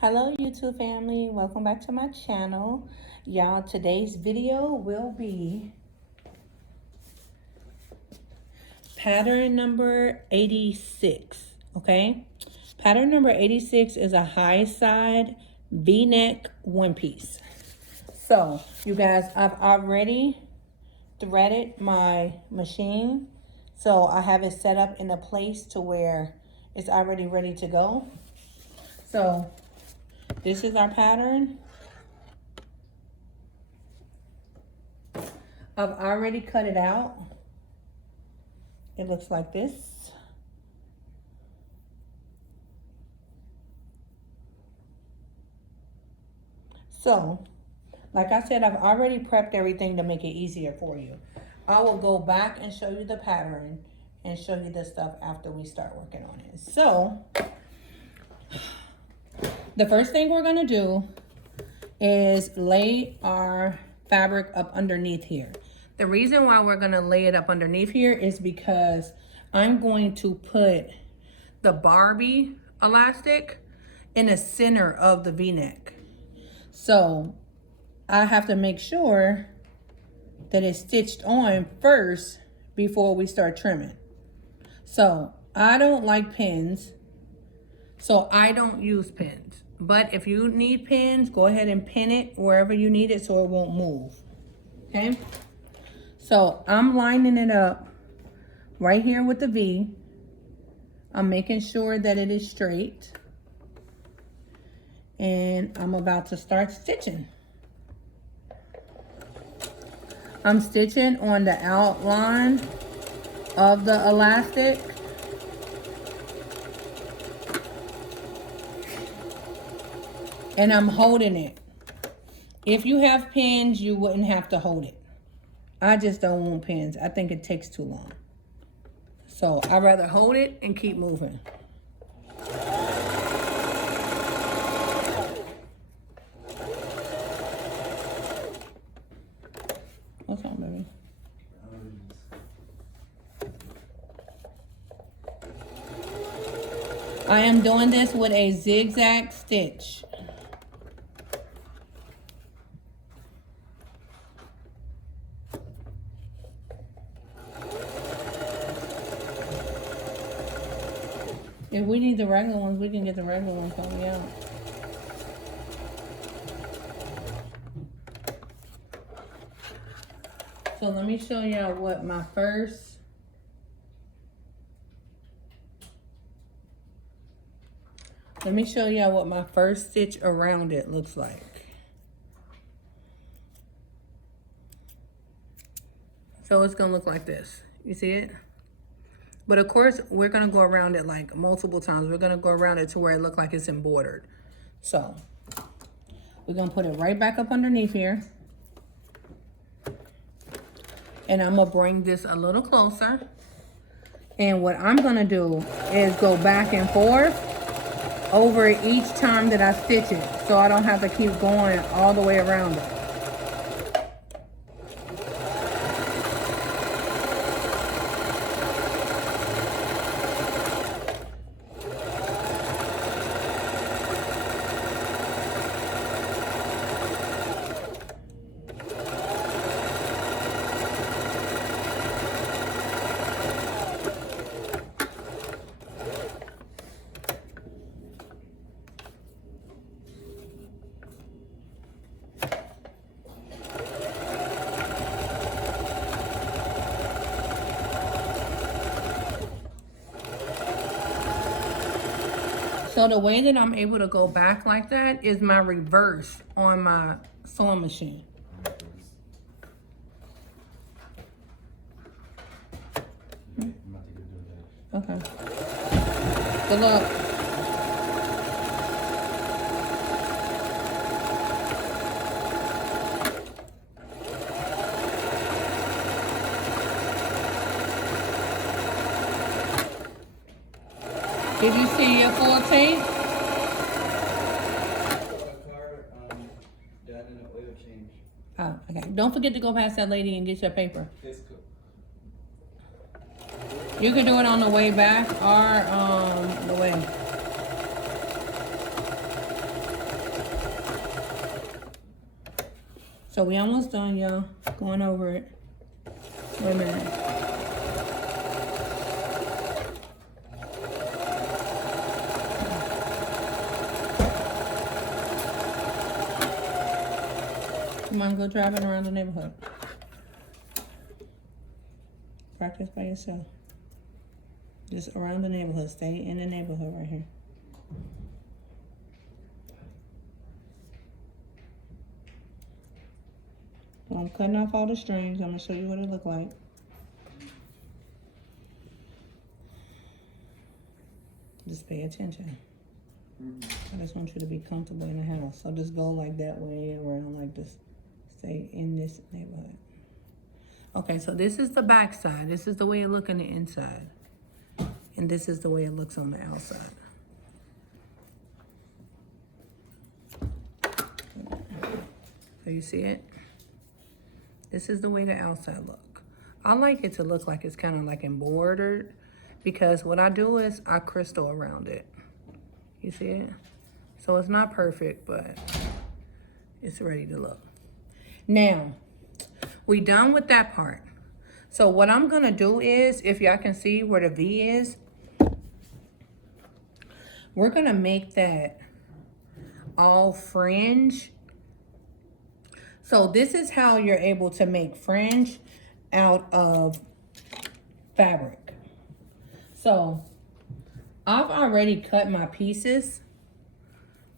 Hello YouTube family, welcome back to my channel. Y'all, today's video will be pattern number 86, okay? Pattern number 86 is a high side V-neck one piece. So, you guys, I've already threaded my machine. So, I have it set up in a place to where it's already ready to go. So, this is our pattern. I've already cut it out. It looks like this. So, like I said, I've already prepped everything to make it easier for you. I will go back and show you the pattern and show you the stuff after we start working on it. So, the first thing we're gonna do is lay our fabric up underneath here. The reason why we're gonna lay it up underneath here is because I'm going to put the Barbie elastic in the center of the V-neck. So I have to make sure that it's stitched on first before we start trimming. So I don't like pins, so I don't use pins. But if you need pins, go ahead and pin it wherever you need it so it won't move, okay? So I'm lining it up right here with the V. I'm making sure that it is straight. And I'm about to start stitching. I'm stitching on the outline of the elastic. And I'm holding it. If you have pins, you wouldn't have to hold it. I just don't want pins. I think it takes too long. So I'd rather hold it and keep moving. What's on, baby? I am doing this with a zigzag stitch. If we need the regular ones, we can get the regular ones coming out. So let me show y'all what my first stitch around it looks like. So it's gonna look like this. You see it? But of course, we're gonna go around it like multiple times. We're gonna go around it to where it looks like it's embroidered. So we're gonna put it right back up underneath here. And I'm gonna bring this a little closer. And what I'm gonna do is go back and forth over it each time that I stitch it, so I don't have to keep going all the way around it. So the way that I'm able to go back like that is my reverse on my sewing machine. Okay. Good luck. Did you see your full tape? Oh, okay. Don't forget to go past that lady and get your paper. It's cool. You can do it on the way back or the way. So we almost done, y'all. Going over it. Wait a minute. Come on, go driving around the neighborhood. Practice by yourself. Just around the neighborhood. Stay in the neighborhood right here. Well, I'm cutting off all the strings. I'm going to show you what it look like. Just pay attention. I just want you to be comfortable in the house. So just go like that way, around like this. Stay in this neighborhood. Okay, so this is the back side. This is the way it looks on the inside. And this is the way it looks on the outside. So you see it? This is the way the outside look. I like it to look like it's kind of like embroidered, because what I do is I crystal around it. You see it? So it's not perfect, but it's ready to look. Now, we done with that part. So what I'm gonna do is, if y'all can see where the V is, we're gonna make that all fringe. So this is how you're able to make fringe out of fabric. So I've already cut my pieces.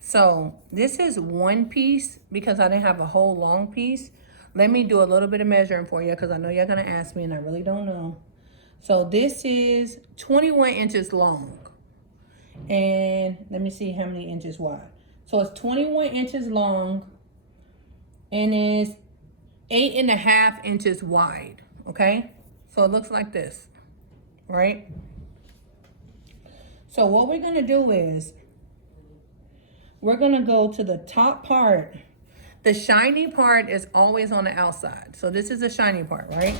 So this is one piece because I didn't have a whole long piece. Let me do a little bit of measuring for you because I know you're gonna ask me and I really don't know. So this is 21 inches long. And let me see how many inches wide. So it's 21 inches long and is 8.5 inches wide, okay? So it looks like this, right? So what we're gonna do is, we're gonna go to the top part. The shiny part is always on the outside. So this is the shiny part, right?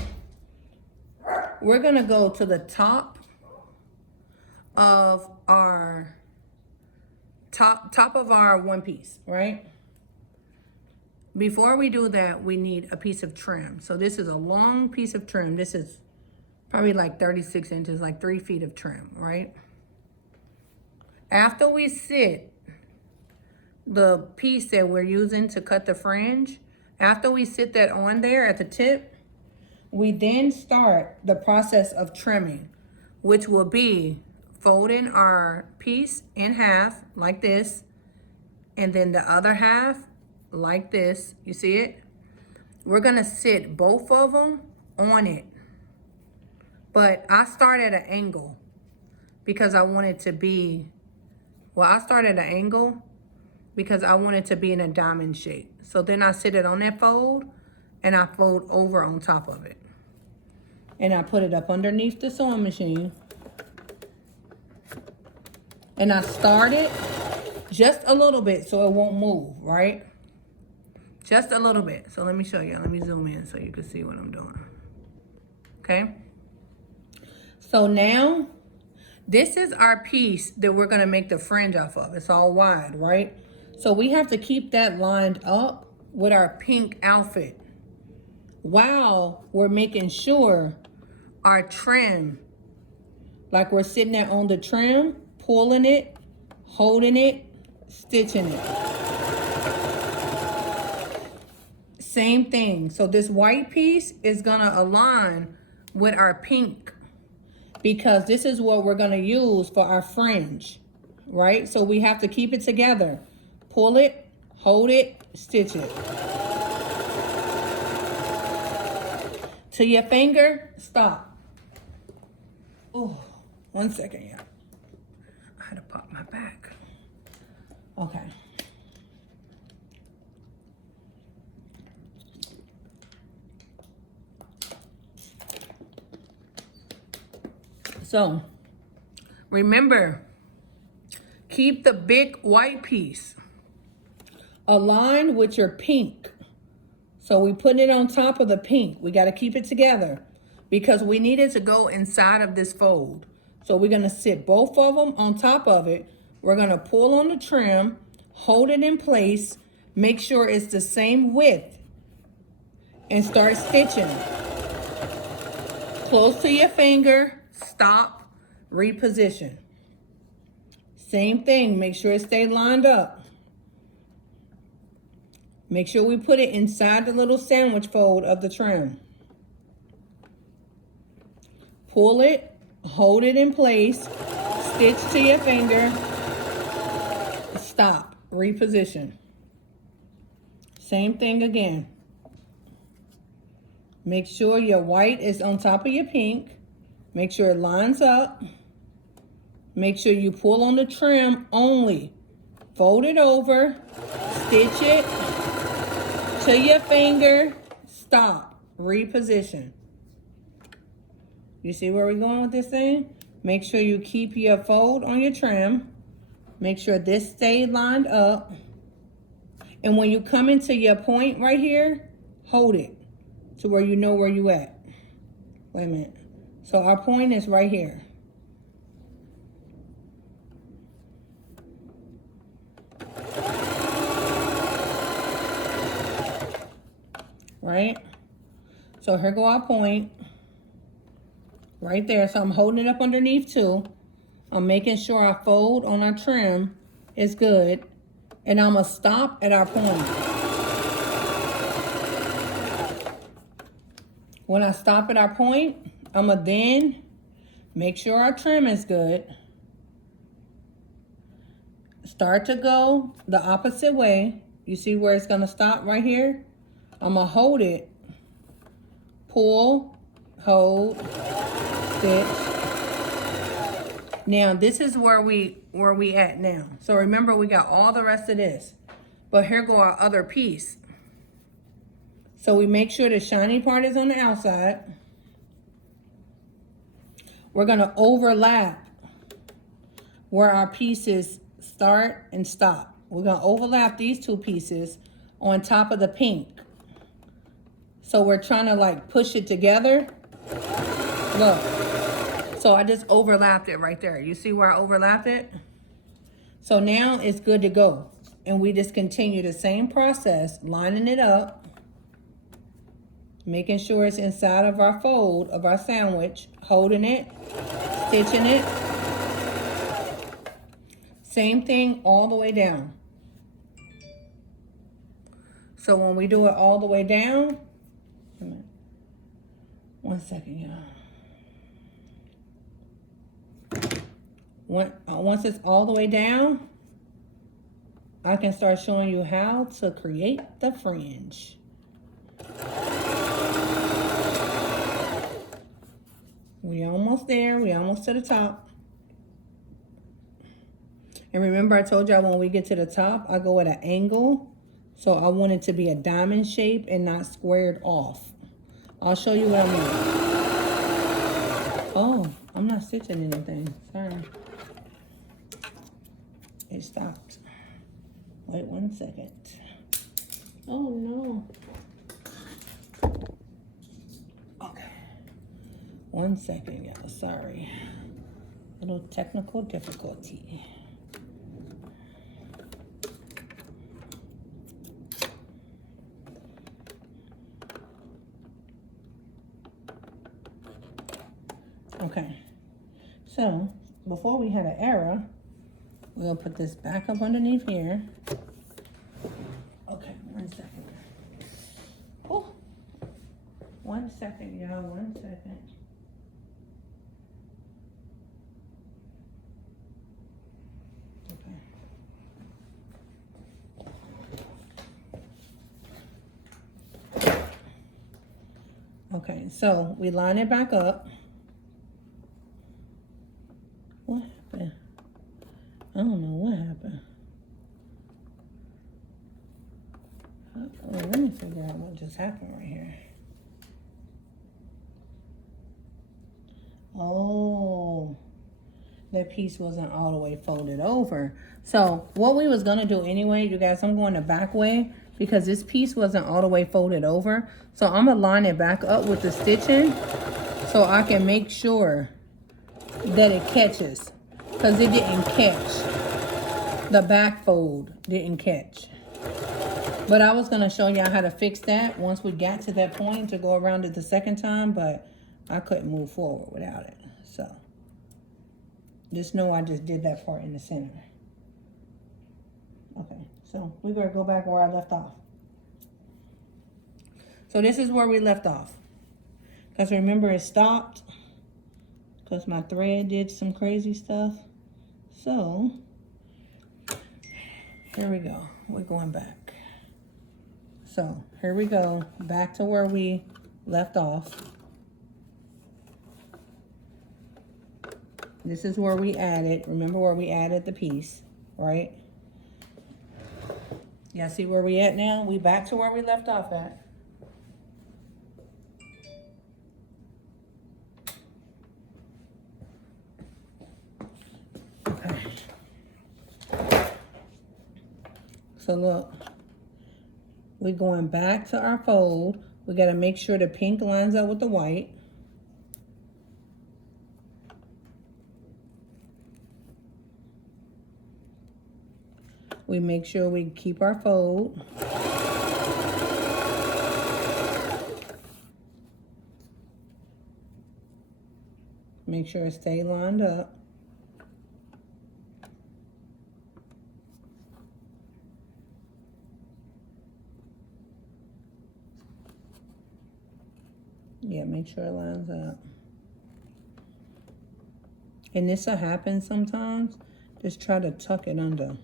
We're gonna go to the top of our top of our one piece, right? Before we do that, we need a piece of trim. So this is a long piece of trim. This is probably like 36 inches, like 3 feet of trim, right? After we sit the piece that we're using to cut the fringe, after we sit that on there at the tip, we then start the process of trimming, which will be folding our piece in half like this, and then the other half like this. You see it? We're gonna sit both of them on it. But I start at an angle because I want it to be, I start at an angle because I want it to be in a diamond shape. So then I sit it on that fold and I fold over on top of it. And I put it up underneath the sewing machine. And I start it just a little bit so it won't move, right? Just a little bit. So let me show you. Let me zoom in so you can see what I'm doing. Okay? So now, this is our piece that we're going to make the fringe off of. It's all wide, right? So we have to keep that lined up with our pink outfit while we're making sure our trim, like we're sitting there on the trim, pulling it, holding it, stitching it. Same thing. So this white piece is going to align with our pink because this is what we're going to use for our fringe, right? So we have to keep it together. Pull it, hold it, stitch it. To your finger, stop. Oh, 1 second, yeah. I had to pop my back. Okay. So, remember, keep the big white piece aligned with your pink. So we put it on top of the pink. We got to keep it together because we need it to go inside of this fold. So we're going to sit both of them on top of it. We're going to pull on the trim, hold it in place, make sure it's the same width and start stitching. Close to your finger, stop, reposition. Same thing, make sure it stay lined up. Make sure we put it inside the little sandwich fold of the trim. Pull it, hold it in place, stitch to your finger, stop, reposition. Same thing again. Make sure your white is on top of your pink. Make sure it lines up. Make sure you pull on the trim only. Fold it over, stitch it to your finger, stop, reposition. You see where we're going with this thing? Make sure you keep your fold on your trim. Make sure this stays lined up. And when you come into your point right here, hold it to where you know where you at. Wait a minute. So our point is right here. Right? So here go our point. Right there. So I'm holding it up underneath too. I'm making sure our fold on our trim is good. And I'm going to stop at our point. When I stop at our point, I'm going to then make sure our trim is good. Start to go the opposite way. You see where it's going to stop right here? I'm going to hold it. Pull, hold, stitch. Now, this is where we at now. So remember, we got all the rest of this. But here go our other piece. So we make sure the shiny part is on the outside. We're going to overlap where our pieces start and stop. We're going to overlap these two pieces on top of the pink. So we're trying to like push it together. Look. So I just overlapped it right there. You see where I overlapped it? So now it's good to go. And we just continue the same process, lining it up. Making sure it's inside of our fold of our sandwich, holding it, stitching it. Same thing all the way down. So when we do it all the way down, 1 second, y'all. Once it's all the way down, I can start showing you how to create the fringe. We almost there. We almost to the top. And remember, I told y'all when we get to the top, I go at an angle. So I want it to be a diamond shape and not squared off. I'll show you what I mean. Oh, I'm not stitching anything. Sorry. It stopped. Wait 1 second. Oh, no. Okay. 1 second, y'all. Sorry. Little technical difficulty. Okay. So, before we had an error, we'll put this back up underneath here. Okay, 1 second. Oh, 1 second, y'all, 1 second. Okay. Okay, so we line it back up. What happened? I don't know what happened. Let me figure out what just happened right here. Oh, that piece wasn't all the way folded over. So what we was gonna do anyway, you guys, I'm going the back way because this piece wasn't all the way folded over. So I'm gonna line it back up with the stitching so I can make sure that it catches, because it didn't catch. The back fold didn't catch. But I was gonna show y'all how to fix that once we got to that point to go around it the second time, but I couldn't move forward without it. So just know I just did that part in the center. Okay, so we're gonna go back where I left off. So this is where we left off. Because remember, it stopped because my thread did some crazy stuff. So here we go. We're going back. So here we go, back to where we left off. This is where we added, remember where we added the piece, right? Y'all see where we at now? We back to where we left off at. Okay. So look, we're going back to our fold. We gotta make sure the pink lines up with the white. We make sure we keep our fold. Make sure it stay lined up. Yeah, make sure it lines up. And this will happen sometimes. Just try to tuck it under.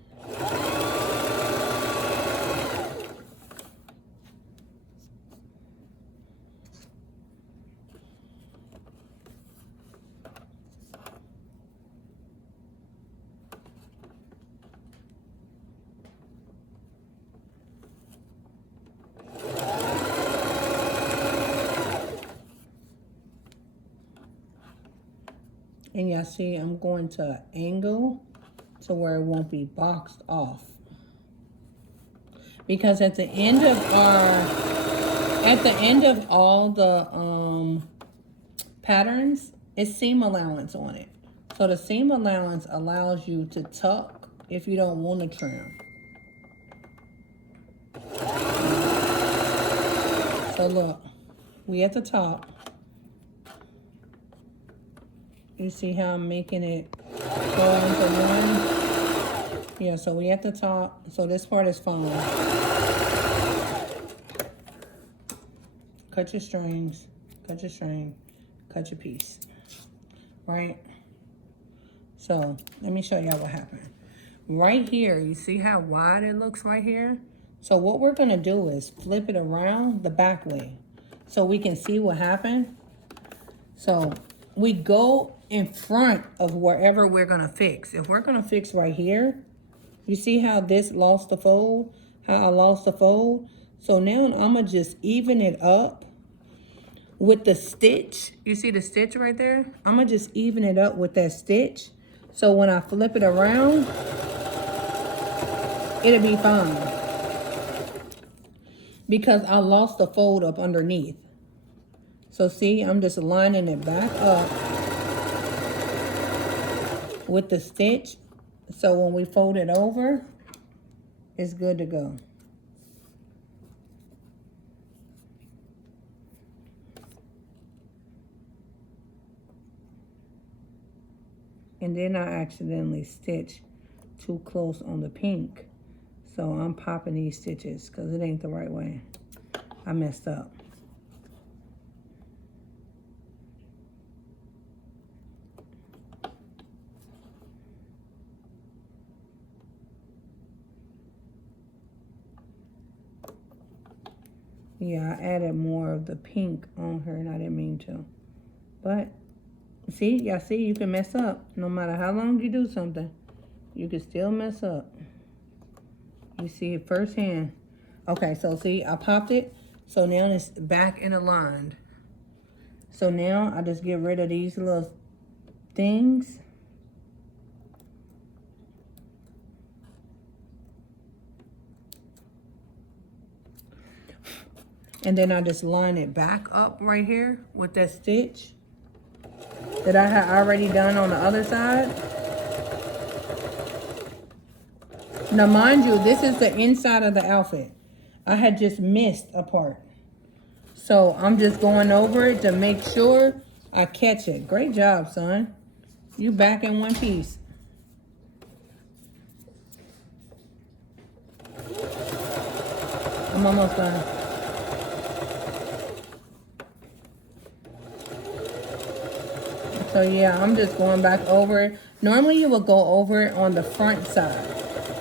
And y'all see, I'm going to angle to where it won't be boxed off. Because at the end of all the patterns, it's seam allowance on it. So the seam allowance allows you to tuck if you don't want to trim. So look, we at the top. You see how I'm making it go into one? Yeah, so we at the top. So this part is fine. Cut your strings, cut your string, cut your piece, right? So let me show y'all what happened. Right here, you see how wide it looks right here? So what we're gonna do is flip it around the back way so we can see what happened. So we go in front of wherever we're gonna fix. If we're gonna fix right here, you see how this lost the fold? How I lost the fold? So now I'm gonna just even it up with the stitch. You see the stitch right there? I'm gonna just even it up with that stitch. So when I flip it around, it'll be fine. Because I lost the fold up underneath. So see, I'm just lining it back up with the stitch. So when we fold it over, it's good to go. And then I accidentally stitched too close on the pink. So I'm popping these stitches because it ain't the right way. I messed up. Yeah, I added more of the pink on her and I didn't mean to. But see, y'all see, you can mess up. No matter how long you do something, you can still mess up. You see it firsthand. Okay, so see, I popped it. So now it's back and aligned. So now I just get rid of these little things. And then I just line it back up right here with that stitch that I had already done on the other side. Now, mind you, this is the inside of the outfit. I had just missed a part. So I'm just going over it to make sure I catch it. Great job, son. You back in one piece. I'm almost done. So yeah, I'm just going back over it. Normally you would go over it on the front side.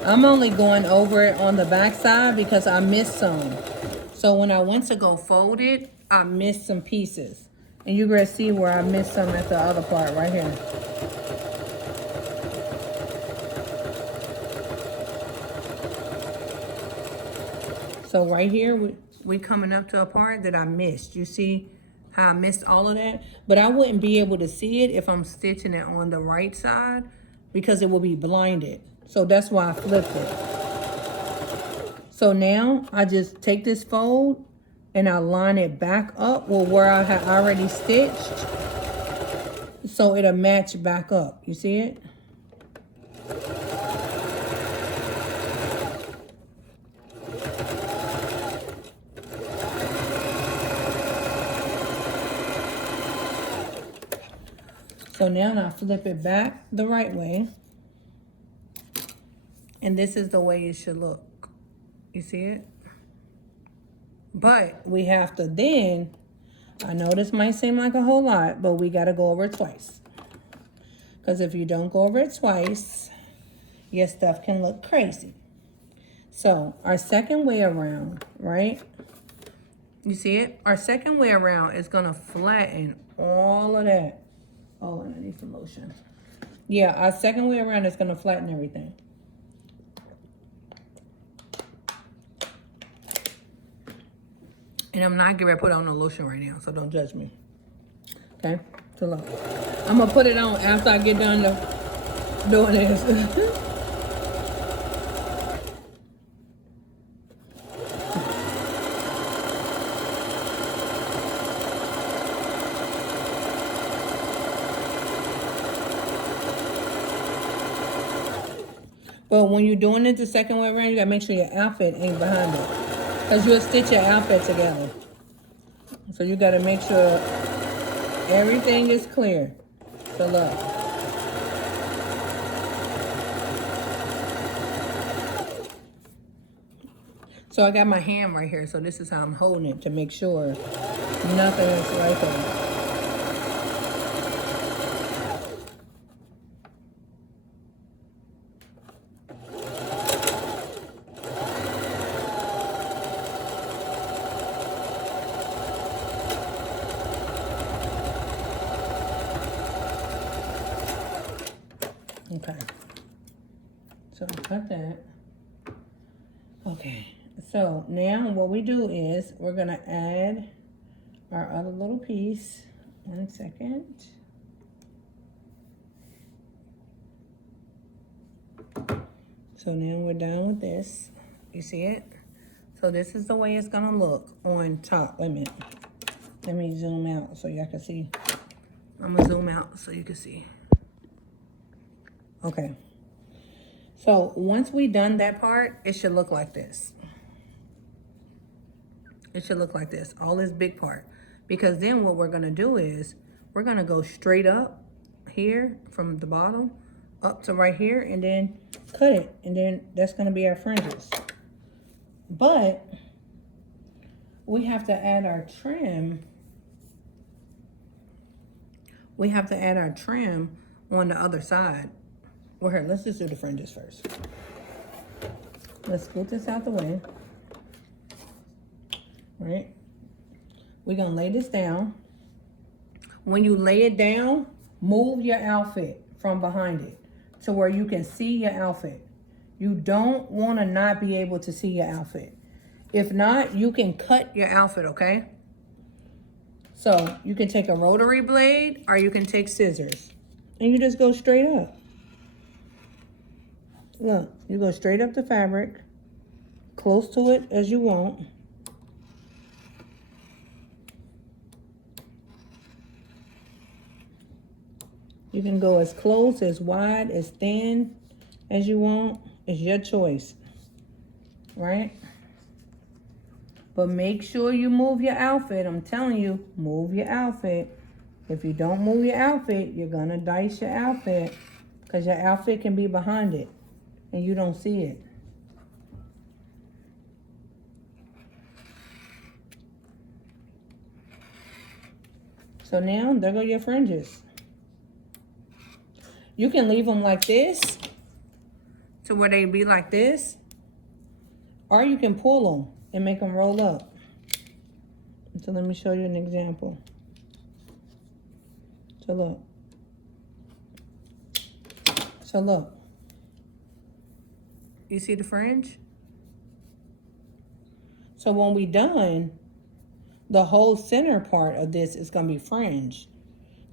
I'm only going over it on the back side because I missed some. So when I went to go fold it, I missed some pieces. And you're gonna see where I missed some at the other part right here. So right here, we coming up to a part that I missed. You see how I missed all of that? But I wouldn't be able to see it if I'm stitching it on the right side because it will be blinded. So that's why I flipped it. So now I just take this fold and I line it back up with where I had already stitched. So it'll match back up. You see it? So now I flip it back the right way. And this is the way it should look. You see it? But we have to then, I know this might seem like a whole lot, but we got to go over it twice. Because if you don't go over it twice, your stuff can look crazy. So our second way around, right? You see it? Our second way around is going to flatten all of that. Oh, and I need some lotion. Yeah, our second way around is going to flatten everything. And I'm not getting ready to put on no lotion right now, so don't judge me. Okay? So look, I'm going to put it on after I get done doing this. But when you're doing it the second way around, you gotta make sure your outfit ain't behind it. Because you'll stitch your outfit together. So you gotta make sure everything is clear. So look. So I got my hand right here. So this is how I'm holding it to make sure nothing is right there. Okay, so cut that. Okay, so now what we do is we're gonna add our other little piece. 1 second. So now we're done with this. You see it? So this is the way it's gonna look on top. Wait a minute. Let me zoom out so y'all can see. I'm gonna zoom out so you can see. Okay. So once we done that part, it should look like this. It should look like this, all this big part. Because then what we're gonna do is, we're gonna go straight up here from the bottom up to right here and then cut it. And then that's gonna be our fringes. But we have to add our trim. We have to add our trim on the other side. Well, here, let's just do the fringes first. Let's scoot this out the way. Right? We're gonna lay this down. When you lay it down, move your outfit from behind it to where you can see your outfit. You don't wanna not be able to see your outfit. If not, you can cut your outfit, okay? So you can take a rotary blade or you can take scissors and you just go straight up. Look, you go straight up the fabric, close to it as you want. You can go as close, as wide, as thin as you want. It's your choice, right? But make sure you move your outfit. I'm telling you, move your outfit. If you don't move your outfit, you're going to dice your outfit. Because your outfit can be behind it. And you don't see it. So now, there go your fringes. You can leave them like this. To where they be like this. Or you can pull them and make them roll up. So let me show you an example. So look. So look. You see the fringe? So when we done, the whole center part of this is going to be fringe.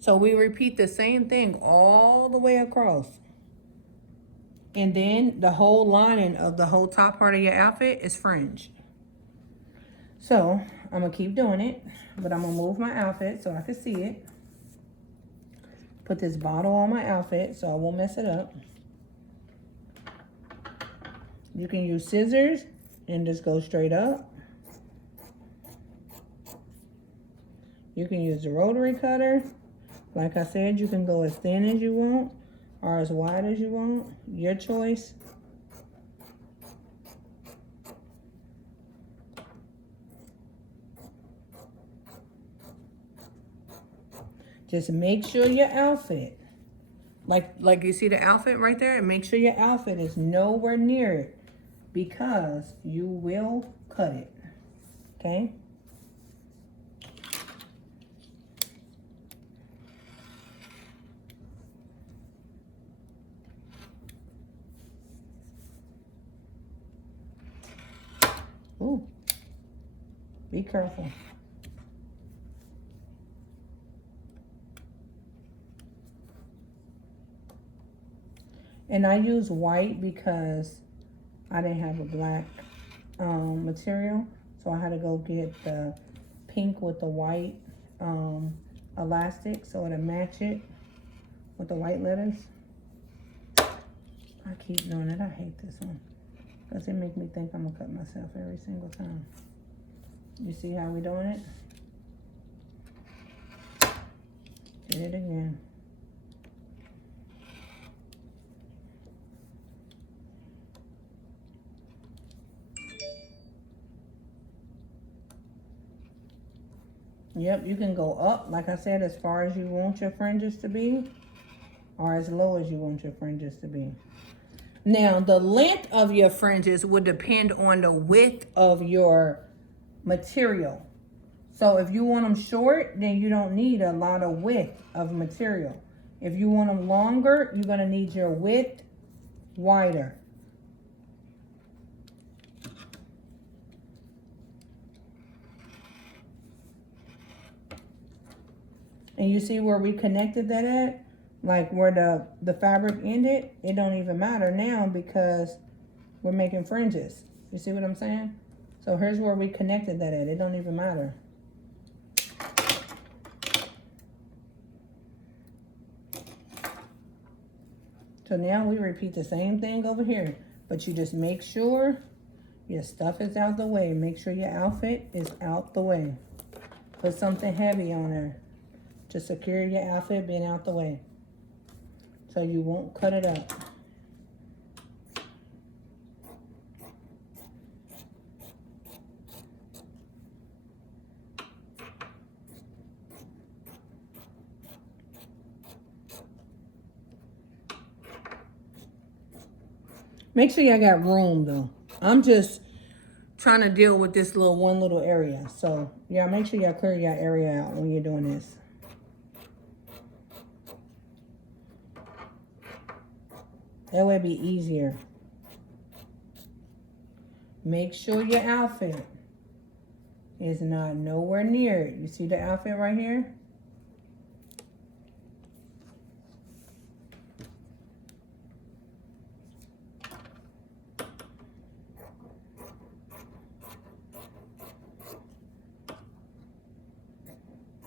So we repeat the same thing all the way across. And then the whole lining of the whole top part of your outfit is fringe. So I'm going to keep doing it, but I'm going to move my outfit so I can see it. Put this bottle on my outfit so I won't mess it up. You can use scissors and just go straight up. You can use the rotary cutter. Like I said, you can go as thin as you want or as wide as you want. Your choice. Just make sure your outfit, like you see the outfit right there, and make sure your outfit is nowhere near it because you will cut it, okay? Ooh, be careful. And I use white because I didn't have a black material. So I had to go get the pink with the white elastic so it'll match it with the white letters. I keep doing it. I hate this one because it makes me think I'm going to cut myself every single time. You see how we doing it? Did it again. Yep, you can go up, like I said, as far as you want your fringes to be, or as low as you want your fringes to be. Now, the length of your fringes would depend on the width of your material. So if you want them short, then you don't need a lot of width of material. If you want them longer, you're going to need your width wider. And you see where we connected that at? Like where the fabric ended? It don't even matter now because we're making fringes. You see what I'm saying? So here's where we connected that at. It don't even matter. So now we repeat the same thing over here. But you just make sure your stuff is out the way. Make sure your outfit is out the way. Put something heavy on there to secure your outfit being out the way so you won't cut it up. Make sure y'all got room though. I'm just trying to deal with this one little area. So yeah, make sure y'all clear your area out when you're doing this. That way it'd be easier. Make sure your outfit is not nowhere near it. You see the outfit right here?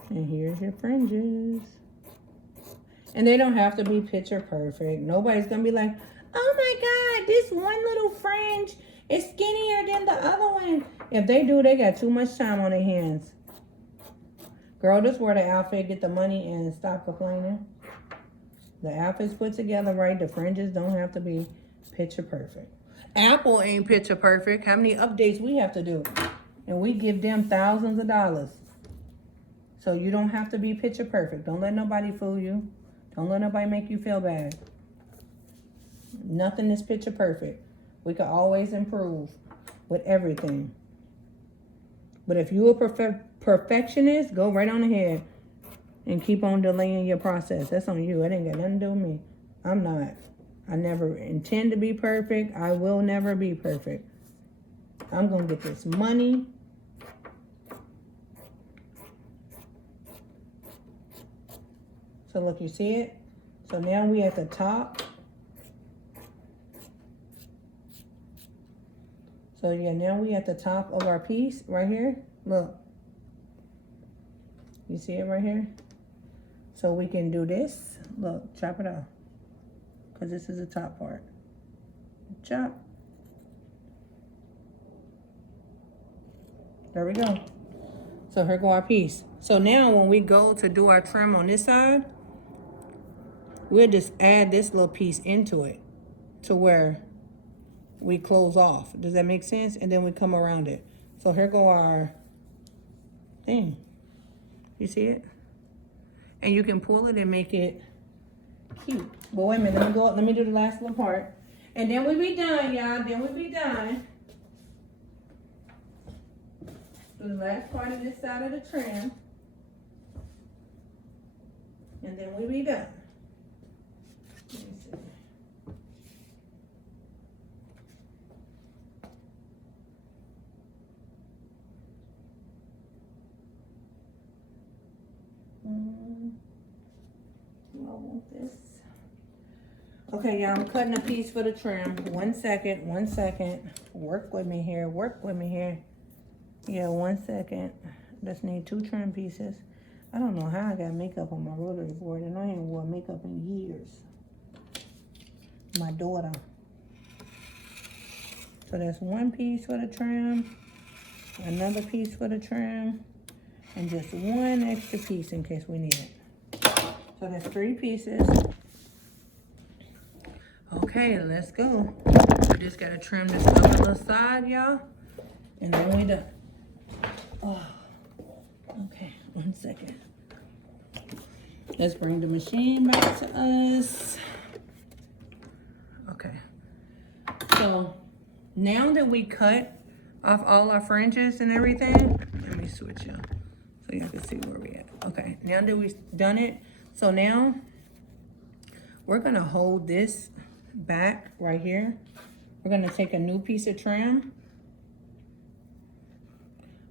And here's your fringes. And they don't have to be picture perfect. Nobody's going to be like, oh my God, this one little fringe is skinnier than the other one. If they do, they got too much time on their hands. Girl, just wear the outfit, get the money, and stop complaining. The outfit's put together right. The fringes don't have to be picture perfect. Apple ain't picture perfect. How many updates we have to do? And we give them thousands of dollars. So you don't have to be picture perfect. Don't let nobody fool you. Don't let nobody make you feel bad. Nothing is picture perfect. We can always improve with everything. But if you're a perfectionist, go right on ahead and keep on delaying your process. That's on you. It ain't got nothing to do with me. I'm not. I never intend to be perfect. I will never be perfect. I'm going to get this money. So look, you see it? So now we at the top. So yeah, now we at the top of our piece right here. Look. You see it right here? So we can do this. Look, chop it off. Because this is the top part. Chop. There we go. So here go our piece. So now when we go to do our trim on this side, we'll just add this little piece into it to where we close off. Does that make sense? And then we come around it. So here go our thing. You see it? And you can pull it and make it cute. But wait a minute, let me go up. Let me do the last little part. And then we be done, y'all. Then we be done. Do the last part of this side of the trim. And then we be done. Let me see. I want this. Okay, y'all, I'm cutting a piece for the trim. 1 second, 1 second. Work with me here, work with me here. Yeah, 1 second. Just need 2 trim pieces. I don't know how I got makeup on my rotary board, and I ain't wore makeup in years. My daughter. So that's 1 piece for the trim, another piece for the trim, and just 1 extra piece in case we need it. So that's 3 pieces. Okay, let's go. We just gotta trim this other little side, y'all. And then we done. Oh, okay, 1 second. Let's bring the machine back to us. Okay. So now that we cut off all our fringes and everything, let me switch y'all so y'all can see where we at. Okay, now that we've done it, so now we're gonna hold this back right here. We're gonna take a new piece of trim.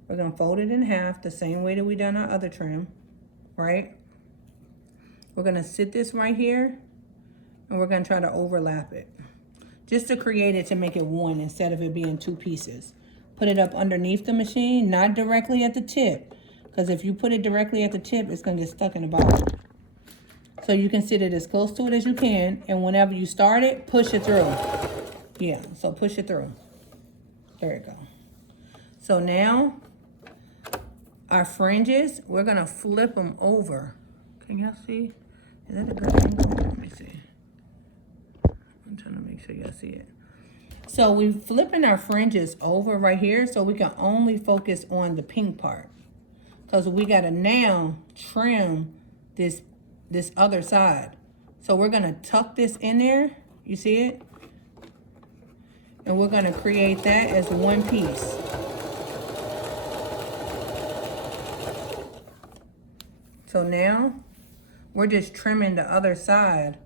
We're gonna fold it in half the same way that we done our other trim, right? We're gonna sit this right here and we're gonna try to overlap it. Just to create it to make it 1 instead of it being 2 pieces. Put it up underneath the machine, not directly at the tip. Because if you put it directly at the tip, it's gonna get stuck in the bottom. So you can sit it as close to it as you can, and whenever you start it, push it through. Yeah, so push it through. There you go. So now, our fringes, we're gonna flip them over. Can y'all see? Is that a good angle? Let me see. I'm trying to make sure y'all see it. So we're flipping our fringes over right here so we can only focus on the pink part. Because we gotta now trim this other side. So we're gonna tuck this in there, you see it? And we're gonna create that as 1 piece. So now, we're just trimming the other side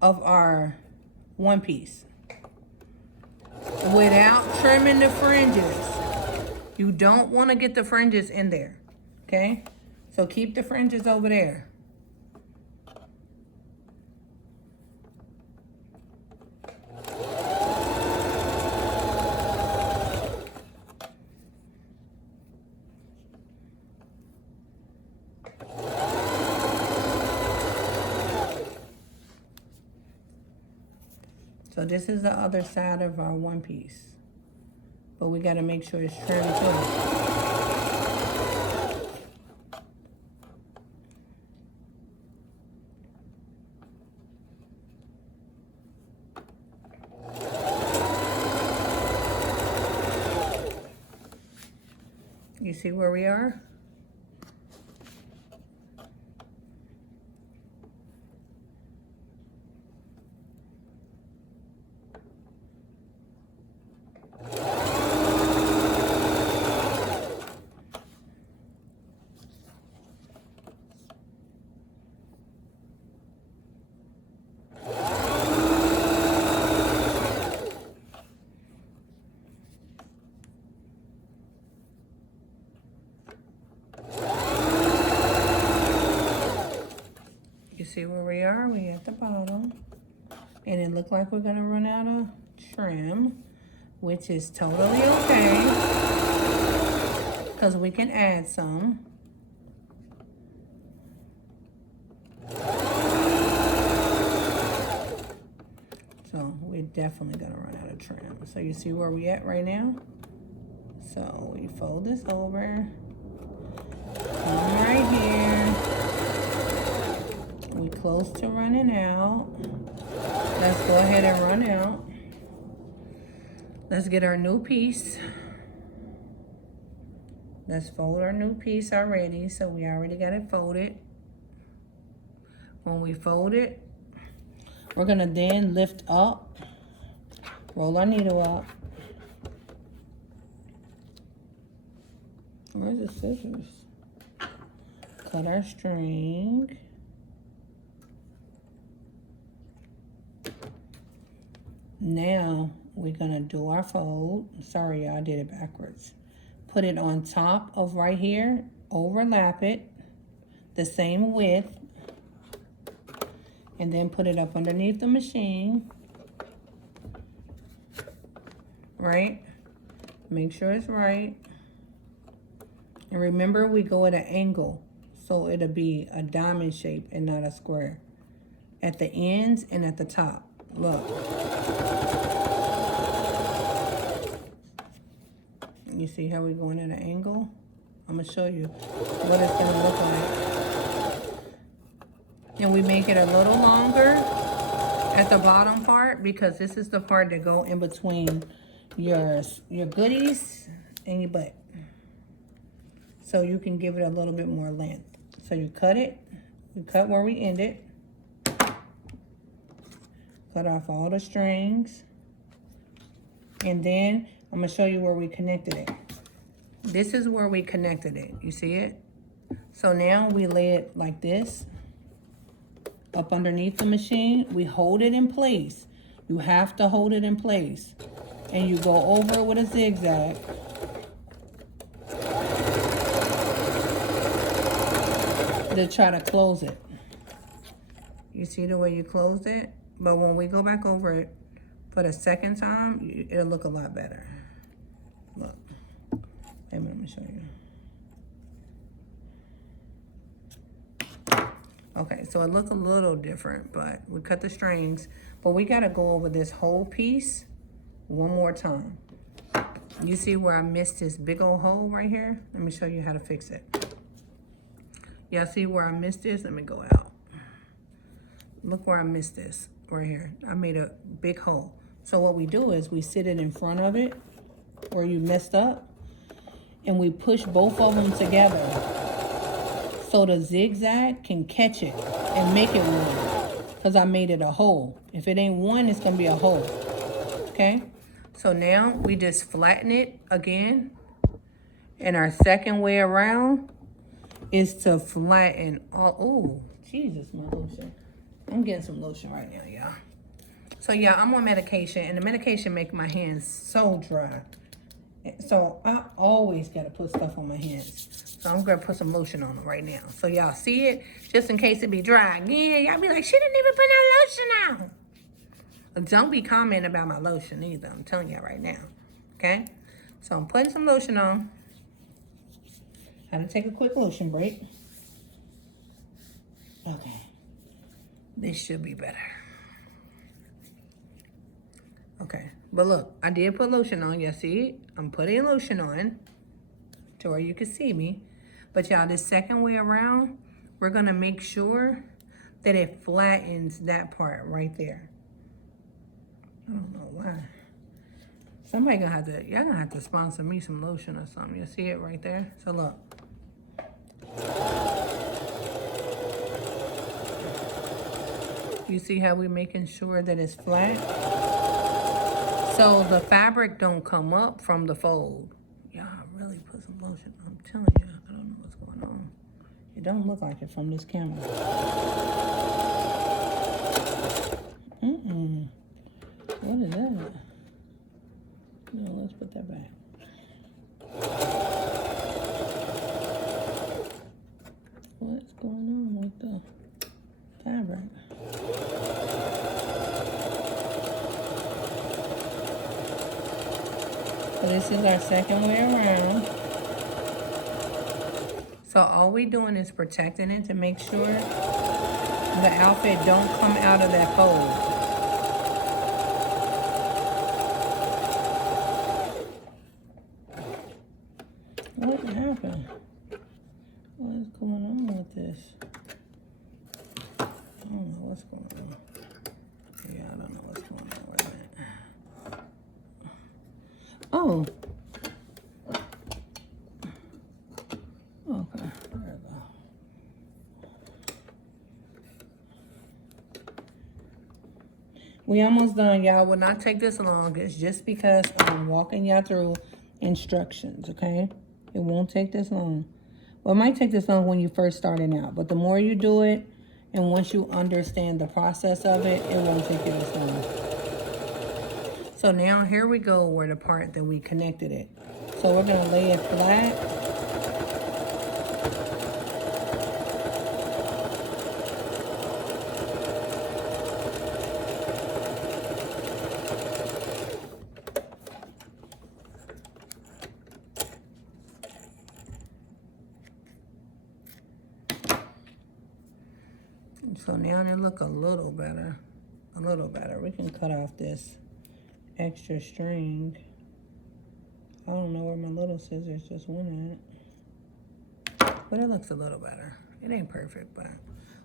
of our 1 piece. Without trimming the fringes. You don't wanna get the fringes in there, okay? So keep the fringes over there. So this is the other side of our 1 piece. but we gotta make sure it's trimmed too. You see where we are? You see where we are? We at the bottom. And it looked like we're gonna run out of trim, which is totally okay, because we can add some. So we're definitely gonna run out of trim. So you see where we at right now? So we fold this over, come right here. We close to running out. Let's go ahead and run out. Let's get our new piece. Let's fold our new piece already. So we already got it folded. When we fold it, we're gonna then lift up, roll our needle up. Where's the scissors? Cut our string. Now we're gonna do our fold. Sorry, y'all, I did it backwards. Put it on top of right here, overlap it the same width, and then put it up underneath the machine, right? Make sure it's right. And remember, we go at an angle, so it'll be a diamond shape and not a square. At the ends and at the top, look. You see how we're going at an angle? I'm gonna show you what it's gonna look like. And we make it a little longer at the bottom part, because this is the part that go in between your goodies and your butt. So you can give it a little bit more length. So you cut it, you cut where we ended, cut off all the strings, and then I'm gonna show you where we connected it. This is where we connected it, you see it? So now we lay it like this, up underneath the machine. We hold it in place. You have to hold it in place. And you go over it with a zigzag. To try to close it. You see the way you closed it? But when we go back over it for the second time, it'll look a lot better. Look. Wait a minute, let me show you. Okay, so it looked a little different, but we cut the strings. But we gotta go over this whole piece one more time. You see where I missed this big old hole right here? Let me show you how to fix it. Y'all see where I missed this? Let me go out. Look where I missed this, right here. I made a big hole. So what we do is we sit it in front of it where you messed up, and we push both of them together so the zigzag can catch it and make it one, because I made it a hole. If it ain't one, it's gonna be a hole, okay? So now we just flatten it again, and our second way around is to flatten all. Oh, Jesus, my lotion. I'm getting some lotion right now, y'all. So yeah, I'm on medication, and the medication make my hands so dry. So I always gotta put stuff on my hands. So I'm gonna put some lotion on them right now. So y'all see it, just in case it be dry again. Y'all be like, she didn't even put no lotion on. But don't be commenting about my lotion either. I'm telling y'all right now, okay? So I'm putting some lotion on. How to take a quick lotion break. Okay. This should be better. Okay, But look, I did put lotion on. You see, I'm putting lotion on to where you can see me. But y'all, this second way around, we're gonna make sure that it flattens that part right there. I don't know why. Somebody gonna have to, y'all gonna have to sponsor me some lotion or something. You see it right there? So look. You see how we're making sure that it's flat? So the fabric don't come up from the fold. Y'all really put some lotion. I'm telling you, I don't know what's going on. It don't look like it from this camera. What is that? No, let's put that back. What's going on with the fabric? So this is our second way around. So all we doing is protecting it to make sure the outfit don't come out of that fold. What happened? What is going on with this? I don't know what's going on. Yeah, I don't know what's going on with that. Oh. Okay, there we go. We almost done, y'all. Will not take this long. It's just because I'm walking y'all through instructions, okay? It won't take this long. Well, it might take this long when you first starting out, but the more you do it, and once you understand the process of it, it won't take you this long. So now here we go where the part that we connected it. So we're gonna lay it flat. So now they look a little better. A little better. We can cut off this extra string. I don't know where my little scissors just went at. But it looks a little better. It ain't perfect, but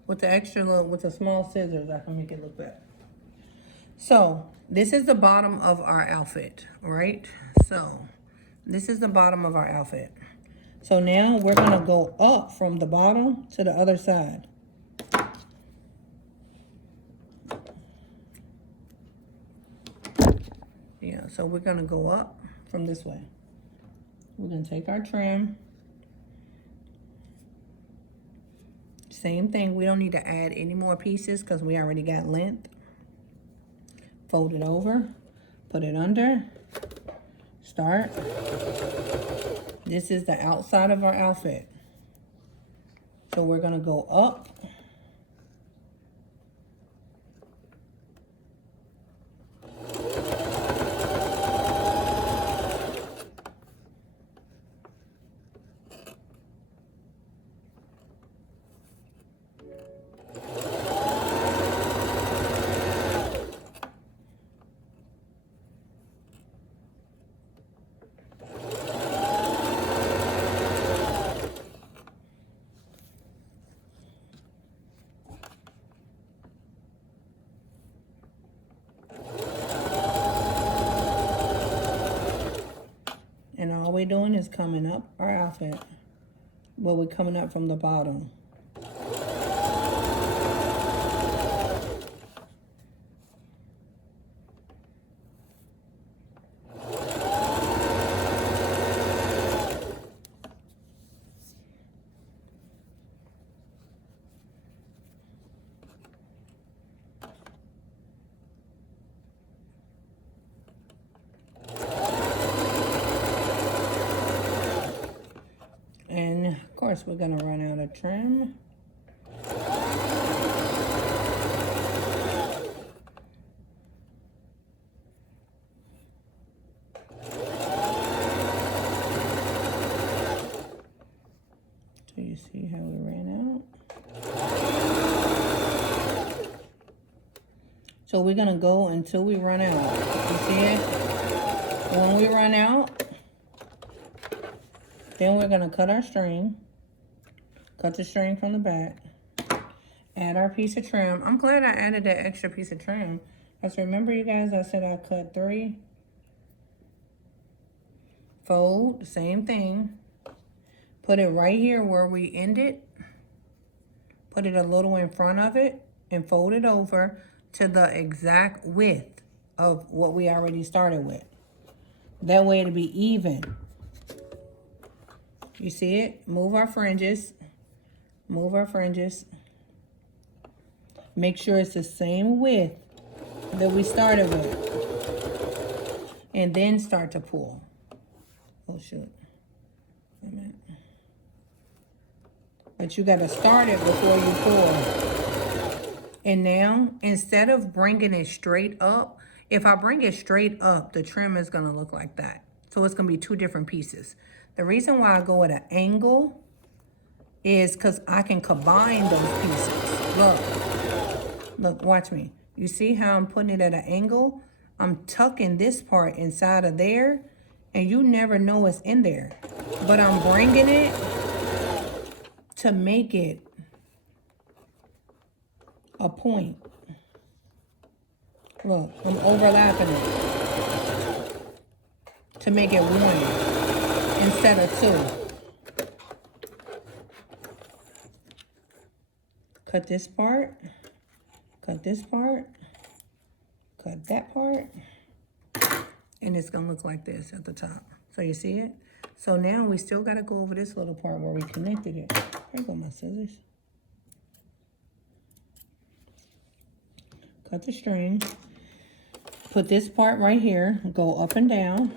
with the extra little, with the small scissors, I can make it look better. So this is the bottom of our outfit, all right? So this is the bottom of our outfit. So now we're gonna go up from the bottom to the other side. Yeah, so we're gonna go up from this way. We're gonna take our trim. Same thing, we don't need to add any more pieces because we already got length. Fold it over, put it under, start. This is the outside of our outfit. So we're gonna go up. And all we're doing is coming up our outfit. Well, we're coming up from the bottom. And of course, we're gonna run out of trim. So you see how we ran out? So we're gonna go until we run out. You see it? When we run out, then we're gonna cut our string. Cut the string from the back. Add our piece of trim. I'm glad I added that extra piece of trim. Because remember, you guys, I said I cut 3. Fold, same thing. Put it right here where we ended. Put it a little in front of it and fold it over to the exact width of what we already started with. That way it'll be even. You see it? Move our fringes. Move our fringes. Make sure it's the same width that we started with. And then start to pull. Oh, shoot. Wait a minute. But you got to start it before you pull. And now, instead of bringing it straight up, if I bring it straight up, the trim is going to look like that. So it's going to be 2 different pieces. The reason why I go at an angle is because I can combine those pieces. Look, watch me. You see how I'm putting it at an angle? I'm tucking this part inside of there, and you never know it's in there. But I'm bringing it to make it a point. Look, I'm overlapping it to make it 1 instead of 2. Cut this part, cut this part, cut that part, and it's gonna look like this at the top. So you see it? So now we still gotta go over this little part where we connected it. Here go my scissors. Cut the string. Put this part right here, go up and down.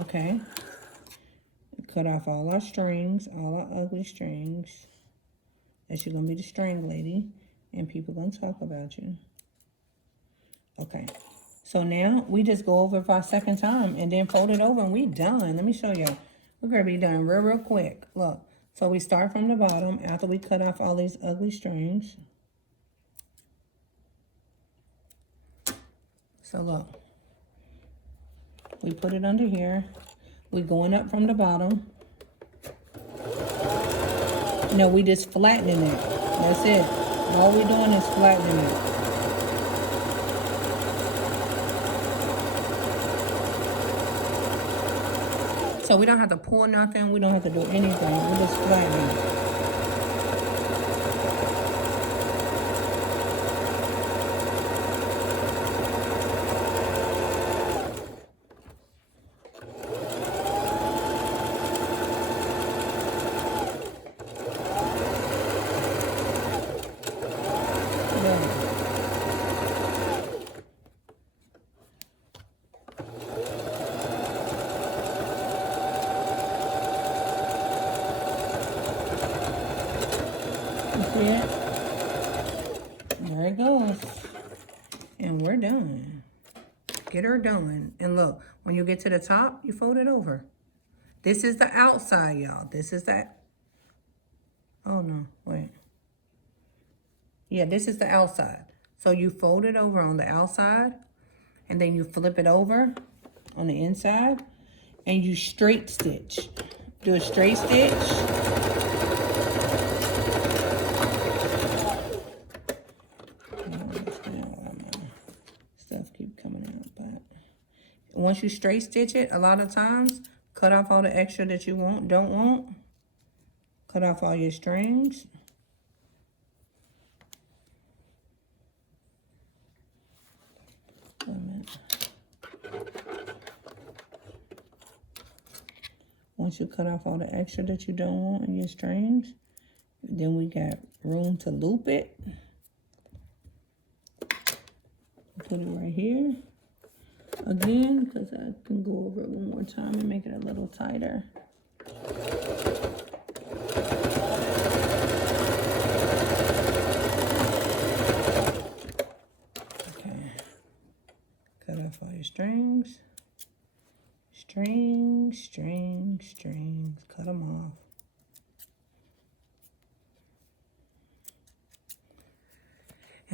Okay. Cut off all our strings, all our ugly strings. That you're gonna be the string lady, and people gonna talk about you. Okay. So now we just go over it for a second time and then fold it over and we done. Let me show you. We're gonna be done real quick. Look. So we start from the bottom after we cut off all these ugly strings. So look. We put it under here. We going up from the bottom. No, we just flattening it. That's it. All we doing is flattening it. So we don't have to pull nothing. We don't have to do anything. We're just flattening it. It. There it goes. And we're done. Get her done. And look, when you get to the top, you fold it over. This is the outside, y'all. This is that. Oh, no. Wait. Yeah, this is the outside. So you fold it over on the outside. And then you flip it over on the inside. And you straight stitch. Do a straight stitch. Once you straight stitch it, a lot of times, cut off all the extra that you don't want. Cut off all your strings. Wait a minute. Once you cut off all the extra that you don't want in your strings, then we got room to loop it. Put it right here. Again, because I can go over it one more time and make it a little tighter. Okay. Cut off all your strings. Strings, strings, strings. Cut them off.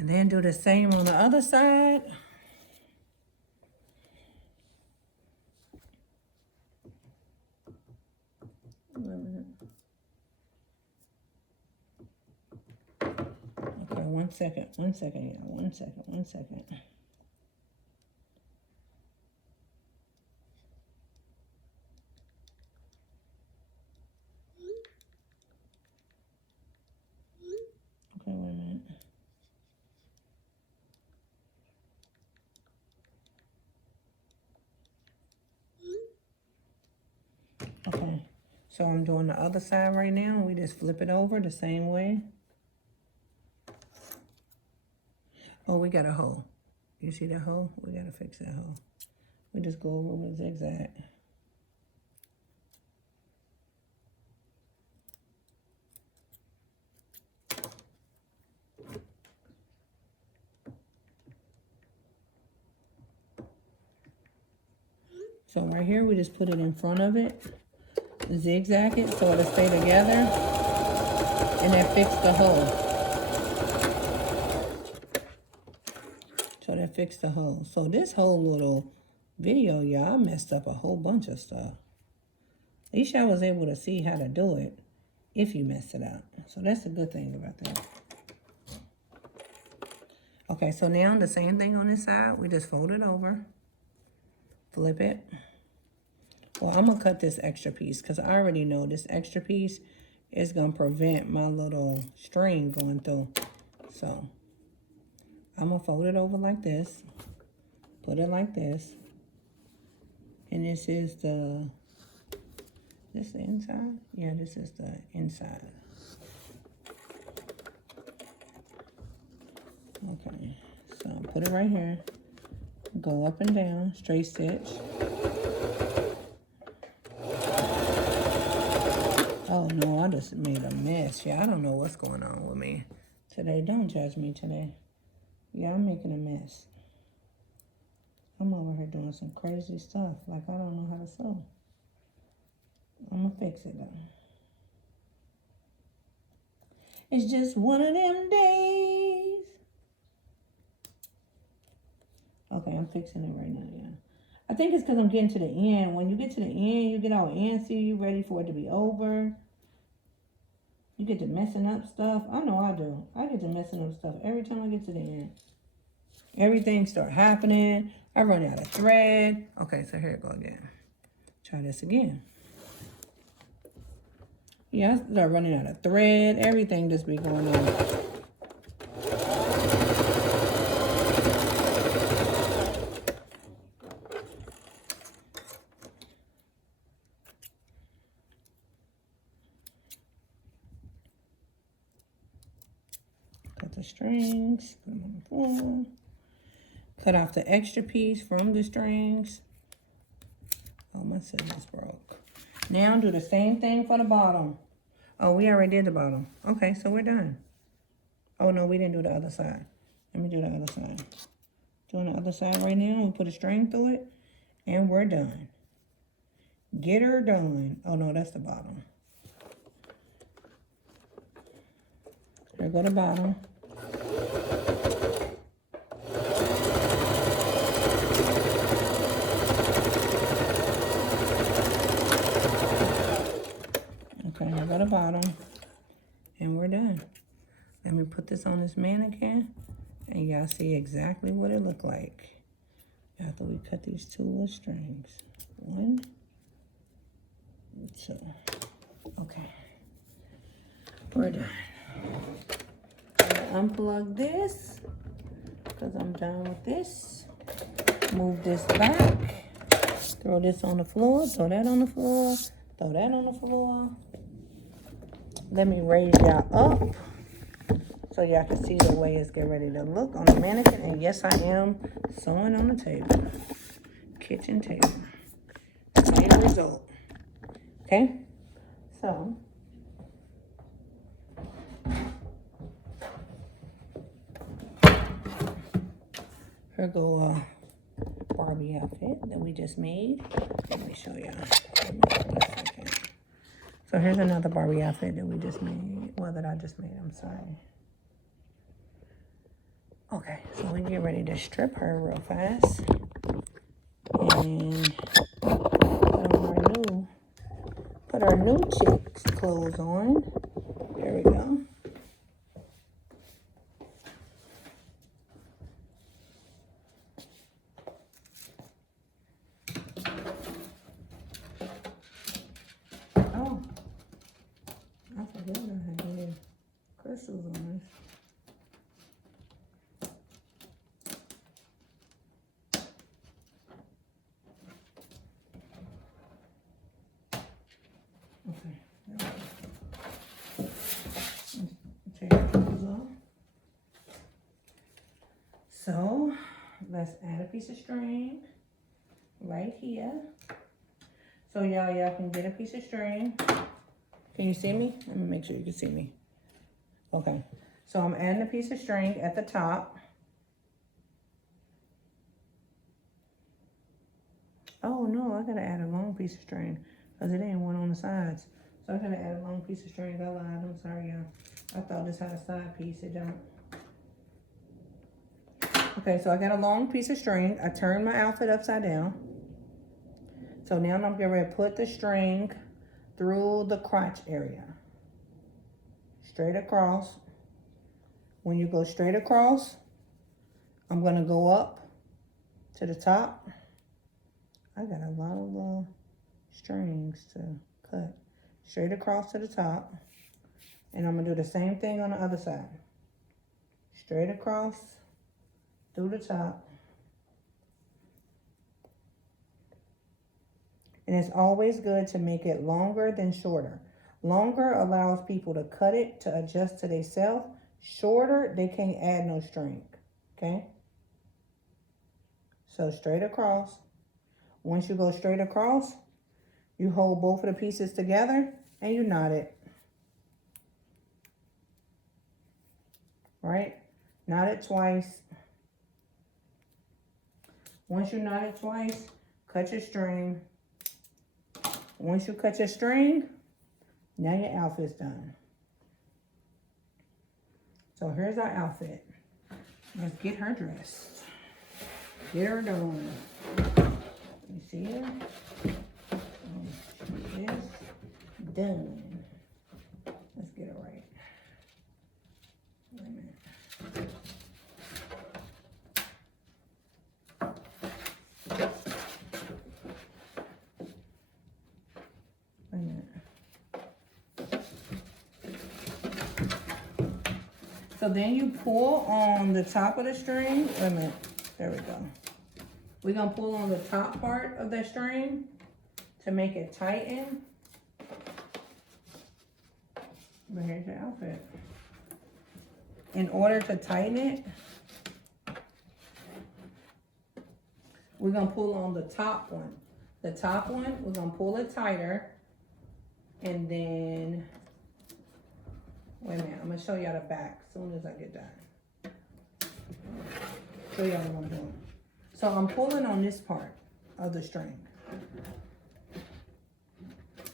And then do the same on the other side. Okay, one second, yeah, one second. Okay, wait a minute. Okay, so I'm doing the other side right now. We just flip it over the same way. Oh, we got a hole. You see that hole? We gotta fix that hole. We just go over with a zigzag. So right here, we just put it in front of it, zigzag it so it'll stay together, and then fix the hole. So that fixed the hole. So this whole little video, y'all, I messed up a whole bunch of stuff. At least I was able to see how to do it if you mess it up. So that's a good thing about that. Okay, so now the same thing on this side. We just fold it over, flip it. Well, I'm going to cut this extra piece because I already know this extra piece is going to prevent my little string going through. So I'm going to fold it over like this, put it like this. And this is the inside? Yeah, this is the inside. Okay, so put it right here. Go up and down, straight stitch. Oh no, I just made a mess. Yeah, I don't know what's going on with me today. Don't judge me today. Yeah, I'm making a mess. I'm over here doing some crazy stuff. Like I don't know how to sew. I'm gonna fix it though. It's just one of them days. Okay, I'm fixing it right now, yeah. I think it's because I'm getting to the end. When you get to the end, you get all antsy. You ready for it to be over. You get to messing up stuff. I know I do. I get to messing up stuff every time I get to the end. Everything start happening. I run out of thread. Okay, so here it go again. Try this again. Yeah, I start running out of thread. Everything just be going on. Cut the strings, put them on the floor. Cut off the extra piece from the strings. Oh, my scissors broke. Now do the same thing for the bottom. Oh, we already did the bottom. Okay, so we're done. Oh, no, we didn't do the other side. Let me do the other side. Doing the other side right now. We put a string through it, and we're done. Get her done. Oh, no, that's the bottom. Here go the bottom. Okay, here go the bottom. And we're done. Let me put this on this mannequin. And y'all see exactly what it looked like after we cut these two little strings. 1, 2. Okay. We're done. I'll unplug this because I'm done with this. Move this back. Throw this on the floor. Throw that on the floor. Throw that on the floor. Let me raise y'all up so y'all can see the way it's getting ready to look on the mannequin. And yes, I am sewing on the table. Kitchen table. Same result. Okay? So, here go a Barbie outfit that we just made. Let me show y'all. So here's another Barbie outfit that we just made. Well, that I just made, I'm sorry. Okay, so we get ready to strip her real fast. And put our new chick's clothes on. There we go. Oh, I forgot I had crystals on this. Okay, take your clothes off. So let's add a piece of string right here. So y'all can get a piece of string. Can you see me? Let me make sure you can see me. Okay, so I'm adding a piece of string at the top. Oh no, I gotta add a long piece of string because it ain't one on the sides. So I gotta add a long piece of string. I lied, I'm sorry y'all. I thought this had a side piece, it don't. Okay, so I got a long piece of string. I turned my outfit upside down. So now I'm getting ready to put the string through the crotch area. Straight across. When you go straight across, I'm gonna go up to the top. I got a lot of strings to cut. Straight across to the top. And I'm gonna do the same thing on the other side. Straight across through the top. And it's always good to make it longer than shorter. Longer allows people to cut it to adjust to themselves. Shorter, they can't add no string, okay? So straight across. Once you go straight across, you hold both of the pieces together and you knot it. Right? Knot it twice. Once you knot it twice, cut your string. Once you cut your string, now your outfit's done. So here's our outfit. Let's get her dressed. Get her done. You see her? She is done. Let's get her right. Wait a minute. Wait a minute. So then you pull on the top of the string. Wait a minute. There we go. We're going to pull on the top part of that string to make it tighten. But here's your outfit. In order to tighten it, we're going to pull on the top one. The top one, we're going to pull it tighter. And then, wait a minute, I'm going to show y'all the back as soon as I get done. Show y'all what I'm doing. So I'm pulling on this part of the string.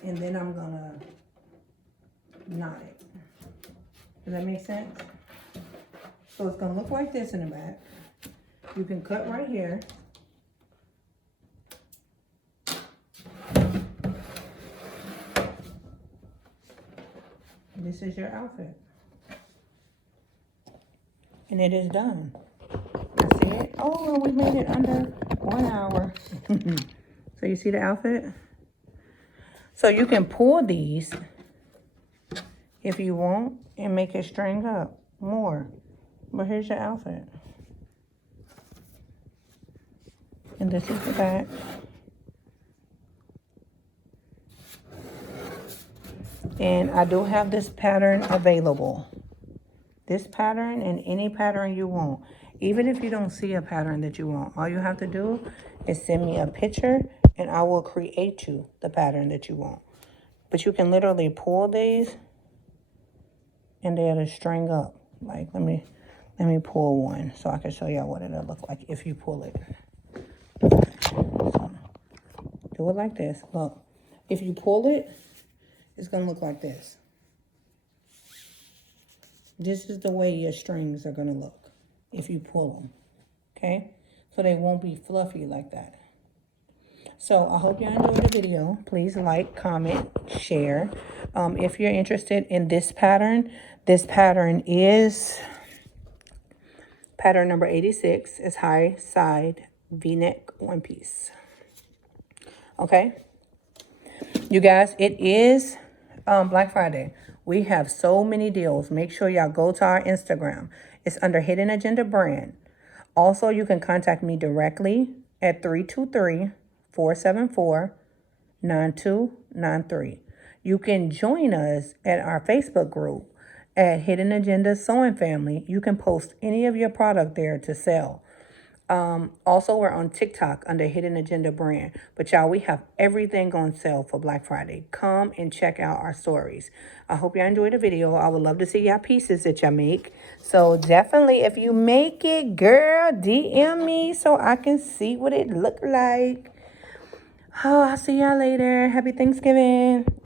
And then I'm gonna knot it. Does that make sense? So it's gonna look like this in the back. You can cut right here. This is your outfit. And it is done. See it? Oh, we made it under 1 hour. So you see the outfit? So you can pull these if you want and make it string up more. But here's your outfit. And this is the back. And I do have this pattern available. This pattern and any pattern you want. Even if you don't see a pattern that you want, all you have to do is send me a picture and I will create you the pattern that you want. But you can literally pull these and they'll string up. Like, let me pull one so I can show y'all what it'll look like if you pull it. So, do it like this. Look, if you pull it, it's gonna look like this. This is the way your strings are gonna look. if you pull them, okay? So they won't be fluffy like that. So I hope you enjoyed the video. Please like, comment, share. If you're interested in this pattern is pattern number 86. It's high side V-neck one piece. Okay? You guys, it is Black Friday. We have so many deals. Make sure y'all go to our Instagram. It's under Hidden Agenda Brand. Also, you can contact me directly at 323-474-9293. You can join us at our Facebook group at Hidden Agenda Sewing Family. You can post any of your product there to sell. Also, we're on TikTok under Hidden Agenda Brand. But y'all, we have everything on sale for Black Friday. Come and check out our stories. I hope y'all enjoyed the video. I would love to see y'all pieces that y'all make. So definitely, if you make it, girl, DM me so I can see what it look like. Oh, I'll see y'all later. Happy Thanksgiving.